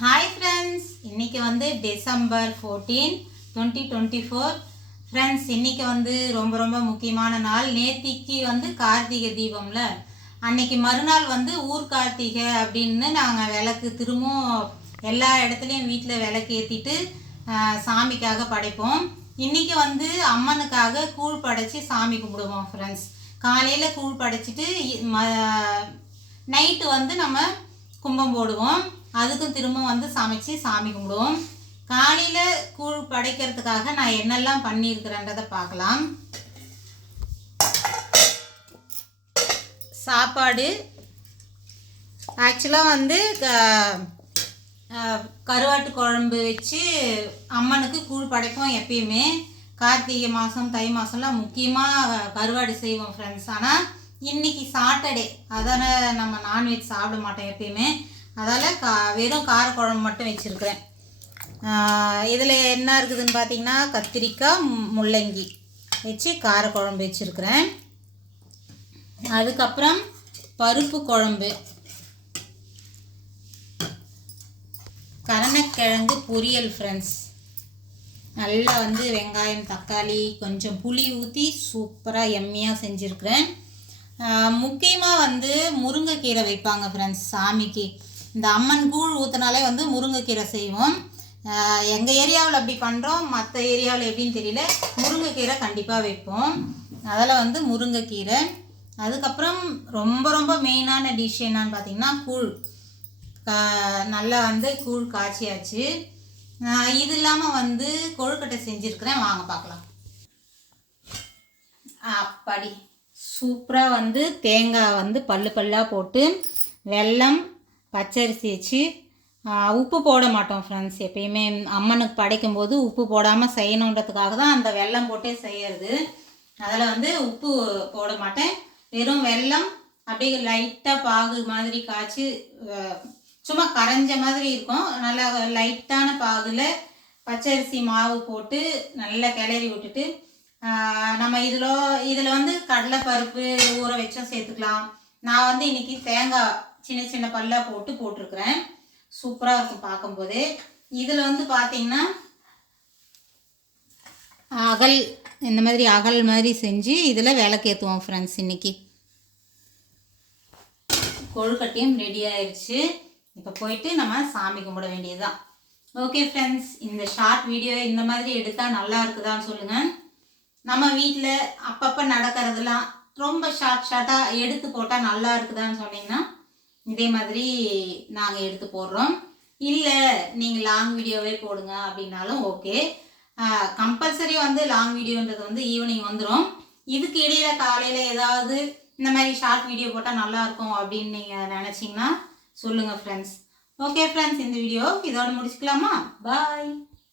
Hi friends இன்றைக்கி வந்து December fourteen twenty twenty four friends இன்றைக்கி வந்து ரொம்ப ரொம்ப முக்கியமான நாள். நேத்திக்கு வந்து கார்த்திகை தீபம்ல. அன்னைக்கு மறுநாள் வந்து ஊர் கார்த்திகை அப்படின்னு நாங்கள் விளக்கு திரும்பவும் எல்லா இடத்துலையும் வீட்டில் விளக்கு ஏற்றிட்டு சாமிக்காக படைப்போம். இன்னைக்கு வந்து அம்மனுக்காக கூழ் படைச்சி சாமி கும்பிடுவோம் ஃப்ரெண்ட்ஸ் காலையில் கூழ் படைச்சிட்டு ம- நைட்டு வந்து நம்ம கும்பம் போடுவோம். அதுக்கும் திரும்ப வந்து சமைச்சு சாமி கும்பிடுவோம். காலையில் கூழ் படைக்கிறதுக்காக நான் என்னெல்லாம் பண்ணியிருக்கிறேன்றதை பார்க்கலாம். சாப்பாடு. ஆக்சுவலாக வந்து க- கருவாட்டு குழம்பு வச்சு அம்மனுக்கு கூழ் படைப்போம் எப்பயுமே. கார்த்திகை மாதம் தை மாதம்லாம் முக்கியமாக கருவாடு செய்வோம் ஃப்ரெண்ட்ஸ் ஆனால் இன்னைக்கு சாட்டர்டே. அதனால் நம்ம நான்வெஜ் சாப்பிட மாட்டோம் எப்பயுமே. அதால் கா வெறும் காரக்குழம்பு மட்டும் வச்சுருக்கிறேன். இதில் என்ன இருக்குதுன்னு பார்த்தீங்கன்னா கத்திரிக்காய் முள்ளங்கி வச்சு காரக்குழம்பு வச்சுருக்கிறேன். அதுக்கப்புறம் பருப்பு குழம்பு. கரணக்கிழங்கு பொரியல் ஃப்ரெண்ட்ஸ் நல்லா வந்து வெங்காயம் தக்காளி கொஞ்சம் புளி ஊற்றி சூப்பராக எம்மியாக செஞ்சுருக்கிறேன். முக்கியமாக வந்து முருங்கைக்கீரை வைப்பாங்க ஃப்ரெண்ட்ஸ் சாமிக்கு. இந்த அம்மன் கூழ் ஊற்றினாலே வந்து முருங்கைக்கீரை செய்வோம். எங்கள் ஏரியாவில் அப்படி பண்ணுறோம் மற்ற ஏரியாவில் எப்படின்னு தெரியல. முருங்கைக்கீரை கண்டிப்பாக வைப்போம். அதில் வந்து முருங்கைக்கீரை. அதுக்கப்புறம் ரொம்ப ரொம்ப மெயினான டிஷ் என்னன்னு பார்த்தீங்கன்னா கூழ். நல்லா வந்து கூழ் காய்ச்சியாச்சு. இது இல்லாமல் வந்து கொழுக்கட்டை செஞ்சுருக்கிறேன். வாங்க பார்க்கலாம் அப்படி. சூப்பராக வந்து தேங்காய் வந்து பல்லு பல்லாக போட்டு வெல்லம் பச்சரிசி வச்சு உப்பு போட மாட்டோம் ஃப்ரெண்ட்ஸ் எப்பயுமே அம்மனுக்கு படைக்கும்போது உப்பு போடாமல் செய்யணுன்றதுக்காக தான் அந்த வெல்லம் போட்டே செய்யறது. அதில் வந்து உப்பு போட மாட்டேன். வெறும் வெல்லம் அப்படியே லைட்டாக பாகு மாதிரி காய்ச்சி சும்மா கரைஞ்ச மாதிரி இருக்கும். நல்லா லைட்டான பாகுல பச்சரிசி மாவு போட்டு நல்லா கிளறி விட்டுட்டு நம்ம இதில் இதில் வந்து கடலைப்பருப்பு ஊற வச்சும் சேர்த்துக்கலாம். நான் வந்து இன்னைக்கு தேங்காய் சின்ன சின்ன பல்லாக போட்டு போட்டிருக்கிறேன். சூப்பராக இருக்கும் பார்க்கும்போது. இதில் வந்து பார்த்தீங்கன்னா அகல் இந்த மாதிரி அகல் மாதிரி செஞ்சு இதில் விளக்கேற்றுவோம் ஃப்ரெண்ட்ஸ் இன்னைக்கு. கொழுக்கட்டையும் ரெடி ஆயிடுச்சு இப்போ போயிட்டு நம்ம சாமி கும்பிட வேண்டியதுதான். ஓகே ஃப்ரெண்ட்ஸ் இந்த ஷார்ட் வீடியோ இந்த மாதிரி எடுத்தால் நல்லா இருக்குதான்னு சொல்லுங்கள் நம்ம வீட்டில் அப்பப்போ நடக்கிறதுலாம் ரொம்ப ஷார்ட் ஷார்ட்டாக எடுத்து போட்டால் நல்லா இருக்குதான்னு சொன்னீங்கன்னா இதே மாதிரி நாங்கள் எடுத்து போடுறோம். இல்லை நீங்கள் லாங் வீடியோவே போடுங்க அப்படின்னாலும் ஓகே கம்பல்சரி வந்து லாங் வீடியோன்றது வந்து ஈவினிங் வந்துடும் இதுக்கு இடையில காலையில் ஏதாவது இந்த மாதிரி ஷார்ட் வீடியோ போட்டால் நல்லாயிருக்கும் அப்படின்னு நீங்கள் நினச்சிங்கன்னா சொல்லுங்கள் ஃப்ரெண்ட்ஸ் ஓகே ஃப்ரெண்ட்ஸ் இந்த வீடியோ இதோட முடிச்சுக்கலாமா? பாய்